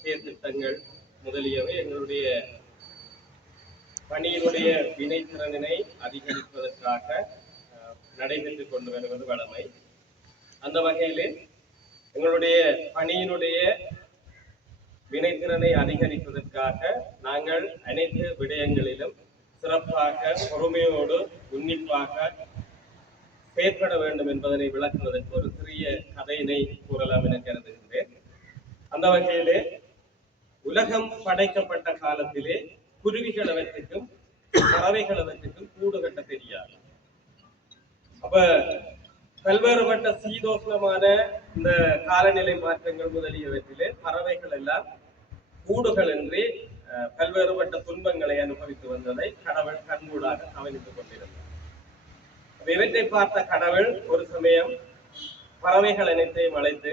செயற்திட்டங்கள் முதலியவை எங்களுடைய பணியினுடைய வினைத்திறனினை அதிகரிப்பதற்காக நடைபெற்றுக் கொண்டு வருவது வழமை. அந்த வகையிலே எங்களுடைய பணியினுடைய வினைத்திறனை அதிகரிப்பதற்காக நாங்கள் அனைத்து விடயங்களிலும் சிறப்பாக பொறுமையோடு உன்னிப்பாக செயற்பட வேண்டும் என்பதனை விளக்குவதற்கு ஒரு சிறிய கதையினை கூறலாம் என கருதுகின்றேன். அந்த வகையிலே உலகம் படைக்கப்பட்ட காலத்திலே குருவிகள் அவற்றுக்கும் பறவைகள் அவற்றுக்கும் கூடு கட்ட தெரியாது. அப்ப பல்வேறுபட்ட சீதோஷ்ணமான இந்த காலநிலை மாற்றங்கள் முதலியவற்றிலே பறவைகள் எல்லாம் கூடுகள் என்று பல்வேறுபட்ட துன்பங்களை அனுபவித்து வந்ததை கடவுள் கண்கூடாக கவனித்துக் கொண்டிருந்தார். இவற்றை பார்த்த கடவுள் ஒரு சமயம் பறவைகள் அனைத்தையும் அழைத்து,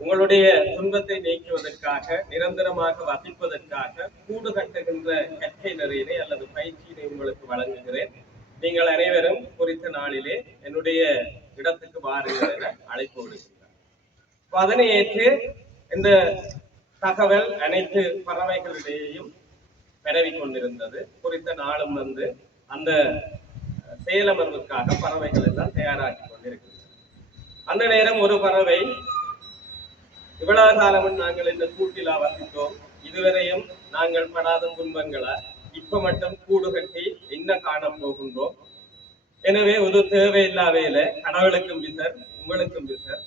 உங்களுடைய துன்பத்தை நீக்குவதற்காக நிரந்தரமாக வசிப்பதற்காக கூடு கட்டுகின்ற கற்கை நெறியினை அல்லது பயிற்சியினை உங்களுக்கு வழங்குகிறேன். நீங்கள் அனைவரும் குறித்த நாளிலே என்னுடைய இடத்துக்கு வாருங்கள் என அழைப்பு விடுகின்றார். அதனை ஏற்று இந்த தகவல் அனைத்து பறவைகளிடையேயும் பரவி கொண்டிருந்தது. குறித்த நாளும் வந்து அந்த செயலமர்வுக்காக பறவைகள் எல்லாம் தயாராகி கொண்டிருக்கின்றன. அந்த நேரம் ஒரு பறவை, இவ்வளவு காலமும் நாங்கள் இந்த கூட்டிலா வசித்தோம், இதுவரையும் நாங்கள் படாத துன்பங்களா, இப்ப மட்டும் கூடு கட்டி என்ன காண போகின்றோம், எனவே ஒரு தேவையில்லாவையில கடவுளுக்கும் விசர் உங்களுக்கும் விசர்,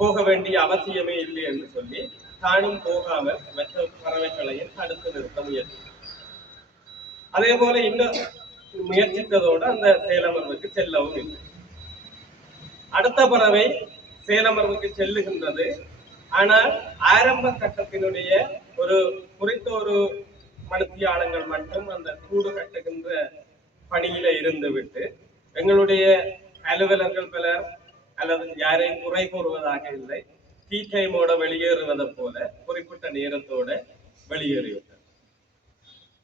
போக வேண்டிய அவசியமே இல்லை என்று சொல்லி தானும் போகாமல் மற்ற பறவைகளையும் தடுத்து நிறுத்த முயற்சி. அதே போல இன்னும் முயற்சித்ததோடு அந்த சேலமர்வுக்கு செல்லவும் இல்லை. அடுத்த பறவை சேலமர்வுக்கு செல்லுகின்றது. ஆனால் ஆரம்ப கட்டத்தினுடைய ஒரு குறித்த ஒரு மணித்தியாலங்கள் மட்டும் அந்த கூடு கட்டுகின்ற பணியில இருந்து விட்டு எங்களுடைய அலுவலர்கள் பலர் அல்லது யாரையும் குறை கூறுவதாக இல்லை, டீ டைமோட வெளியேறுவதை போல குறிப்பிட்ட நேரத்தோட வெளியேறிவிட்டது.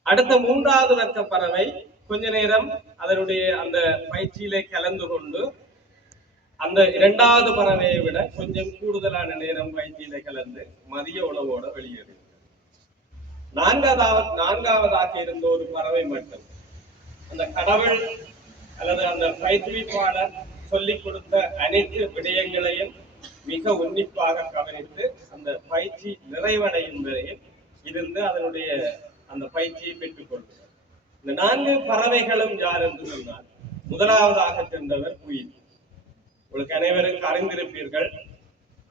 அடுத்த மூன்றாவது வர்க்க பறவை கொஞ்ச நேரம் அதனுடைய அந்த பயிற்சியிலே கலந்து கொண்டு அந்த இரண்டாவது பறவையை விட கொஞ்சம் கூடுதலான நேரம் பயிற்சியிலே கலந்து மதிய உணவோட வெளியேறிவிட்டது. நான்காவதாக இருந்த ஒரு பறவை மட்டும் அந்த கடவுள் அல்லது அந்த பயிற்றுவிப்பாளர் சொல்லிக் கொடுத்த அனைத்து விடயங்களையும் மிக உன்னிப்பாக கவனித்து அந்த பயிற்சி நிறைவடையும் வரையில் இருந்து அதனுடைய அந்த பயிற்சியை பெற்றுக் கொள்கிறார். இந்த 4 பறவைகளும் யார் என்று சொன்னால், முதலாவதாக சென்றவர் குயில். உங்களுக்கு அனைவரும் அறிந்திருப்பீர்கள்,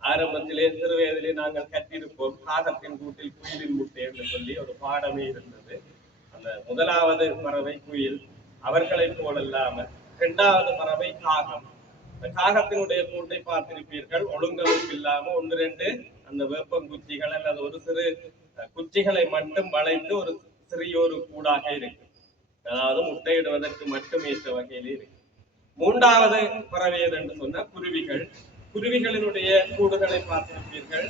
ஆரம்பத்திலே சிறு வயதிலே நாங்கள் கற்றிருப்போம், காகத்தின் கூட்டில் குயிலின் முட்டை என்று சொல்லி ஒரு பாடமே இருந்தது. அந்த முதலாவது பறவை குயில், அவர்களை போலல்லாமல் இரண்டாவது பறவை காகம். இந்த காகத்தினுடைய கூட்டை பார்த்திருப்பீர்கள், ஒழுங்கமைப்பு இல்லாம 1-2 அந்த வேப்பங்குச்சிகள் அல்லது ஒரு சிறு குச்சிகளை மட்டும் வளைத்து ஒரு சிறிய ஒரு கூடாக இருக்கு, அதாவது முட்டையிடுவதற்கு மட்டும் ஏற்ற வகையிலே இருக்கு. மூன்றாவது பறவை என்று சொன்ன குருவிகள். குருவிகளினுடைய கூடுகளை பார்த்திருப்பீர்கள்,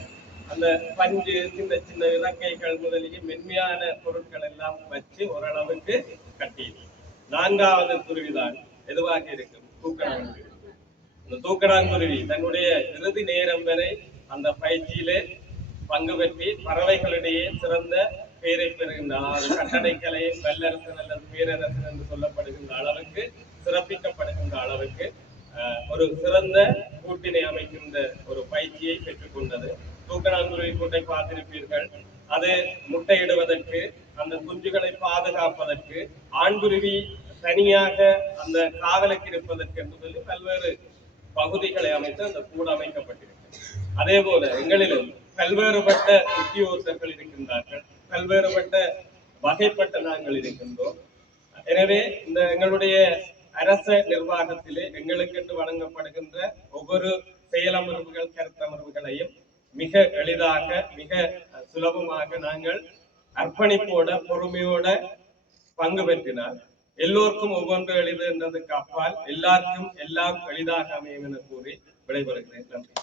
அந்த பஞ்சு, சின்ன சின்ன இறக்கைகள் முதலிய மென்மையான பொருட்கள் எல்லாம் வச்சு ஓரளவுக்கு கட்டியது. 4வது குருவிதான் எதுவாக இருக்கும், தூக்கணாங்குருவி. இந்த தூக்கணாங்குருவி தன்னுடைய இறுதி நேரம் வரை அந்த பயிற்சியிலே பங்கு பெற்றி பறவைகளிடையே சிறந்த பெயரை பெறுகின்ற, அதாவது கட்டடைக்கலை வல்லரசன் அல்லது பேரரசன் என்று சொல்லப்படுகின்ற அளவுக்கு சிறப்பிக்கப்படுகின்ற அளவுக்கு ஒரு சிறந்த கூட்டினை அமைக்கின்ற ஒரு பயிற்சியை பெற்றுக்கொண்டது. தூக்கணாங்குருவி கூட்டை பார்த்திருப்பீர்கள், அது முட்டையிடுவதற்கு, அந்த குஞ்சுகளை பாதுகாப்பதற்கு, ஆண்குருவி தனியாக அந்த காவலுக்கு இருப்பதற்கு என்று சொல்லி பல்வேறு பகுதிகளை அமைத்து அந்த கூடு அமைக்கப்பட்டிருக்கிறது. அதே போல எங்களிலும் பல்வேறுபட்ட உத்தியோகத்தர்கள் இருக்கின்றார்கள், பல்வேறுபட்ட வகைப்பட்ட நாங்கள் இருக்கின்றோம். எனவே இந்த எங்களுடைய அரச நிர்வாகத்திலே எங்களுக்கு வழங்கப்படுகின்ற ஒவ்வொரு செயலமர்வுகள், கருத்தமர்வுகளையும் மிக எளிதாக மிக சுலபமாக நாங்கள் அர்ப்பணிப்போட பொறுமையோட பங்கு பெற்றினால் எல்லோருக்கும் ஒவ்வொன்று எளிது என்றதுக்கு அப்பால் எல்லாருக்கும் எல்லாம் எளிதாக அமையும் என கூறி விடைபெறுகிறேன். நன்றி.